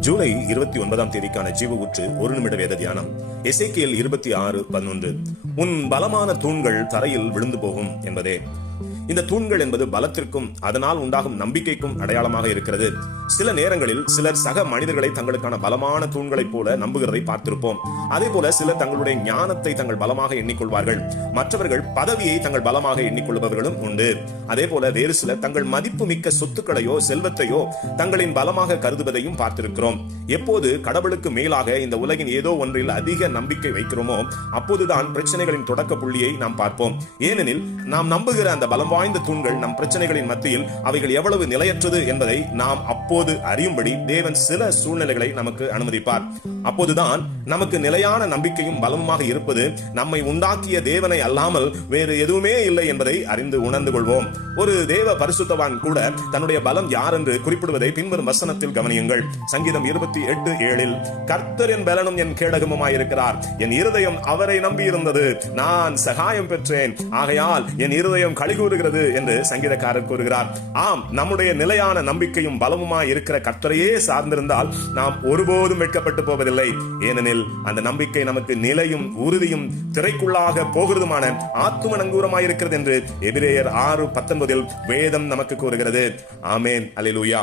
ஜூலை இருபத்தி ஒன்பதாம் தேதிக்கான ஜீவ ஊற்று ஒரு நிமிட வேத தியானம். எசேக்கியல் இருபத்தி ஆறு பதினொன்று. உன் பலமான தூண்கள் தரையில் விழுந்து போகும் என்பதே. இந்த தூண்கள் என்பது பலத்திற்கும் அதனால் உண்டாகும் நம்பிக்கைக்கும் அடையாளமாக இருக்கிறது. சில நேரங்களில் சிலர் சக மனிதர்களை தங்களுக்கான பலமான தூண்களைப் போல நம்புகிறதை பார்த்திருப்போம். அதே போல சிலர் தங்களுடைய ஞானத்தை தங்கள் பலமாக எண்ணிக்கொள்வார்கள். மற்றவர்கள் பதவியை தங்கள் பலமாக எண்ணிக்கொள்பவர்களும் உண்டு. அதே போல வேறு சிலர் தங்கள் மதிப்பு மிக்க சொத்துக்களையோ செல்வத்தையோ தங்களின் பலமாக கருதுவதையும் பார்த்திருக்கிறோம். எப்போது கடவுளுக்கு மேலாக இந்த உலகின் ஏதோ ஒன்றில் அதிக நம்பிக்கை வைக்கிறோமோ அப்போதுதான் பிரச்சனைகளின் தொடக்க புள்ளியை நாம் பார்ப்போம். ஏனெனில் நாம் நம்புகிற அந்த பலம் வாய்ந்த தூண்கள் நம் பிரச்சனைகளின் மத்தியில் அவைகள் எவ்வளவு நிலையற்றது என்பதை நாம் அப்போது அறியும்படி தேவன் சில சூழ்நிலைகளை நமக்கு அனுமதிப்பார். அப்போதுதான் நமக்கு நிலையான நம்பிக்கையும் பலமுமாக இருப்பது நம்மை உண்டாக்கிய தேவனை அல்லாமல் வேறு எதுவுமே இல்லை என்பதை அறிந்து உணர்ந்து கொள்வோம். ஒரு தேவ பரிசுத்தவான் கூட தன்னுடைய பலம் யார் என்று குறிப்பிடுவதை பின்வரும் வசனத்தில் கவனியுங்கள். சங்கீதம் இருபத்தி எட்டு ஏழில் கர்த்தர் என் பலனும் என் கேடகமுமாயிருக்கிறார். என் இருதயம் அவரை நம்பியிருந்தது. நான் சகாயம் பெற்றேன். ஆகையால் என் இருதயம் கூறுகிறது என்று சங்கீதக்காரர் கூறுகிறார். ஆம் நம்முடைய நிலையான நம்பிக்கையும் பலமுமாய் இருக்கிற கர்த்தரையே சார்ந்திருந்தால் நாம் ஒருபோதும் வெட்கப்பட்டு போவதில்லை. ஏனெனில் அந்த நம்பிக்கை நமக்கு நிலையும் உறுதியும் திரைக்குள்ளாக போகிறதுமான ஆத்தும நங்கூரமாய் இருக்கிறது என்று எபிரேயர் ஆறு பத்தொன்பதில் வேதம் நமக்கு கூறுகிறது. ஆமேன். அலிலூயா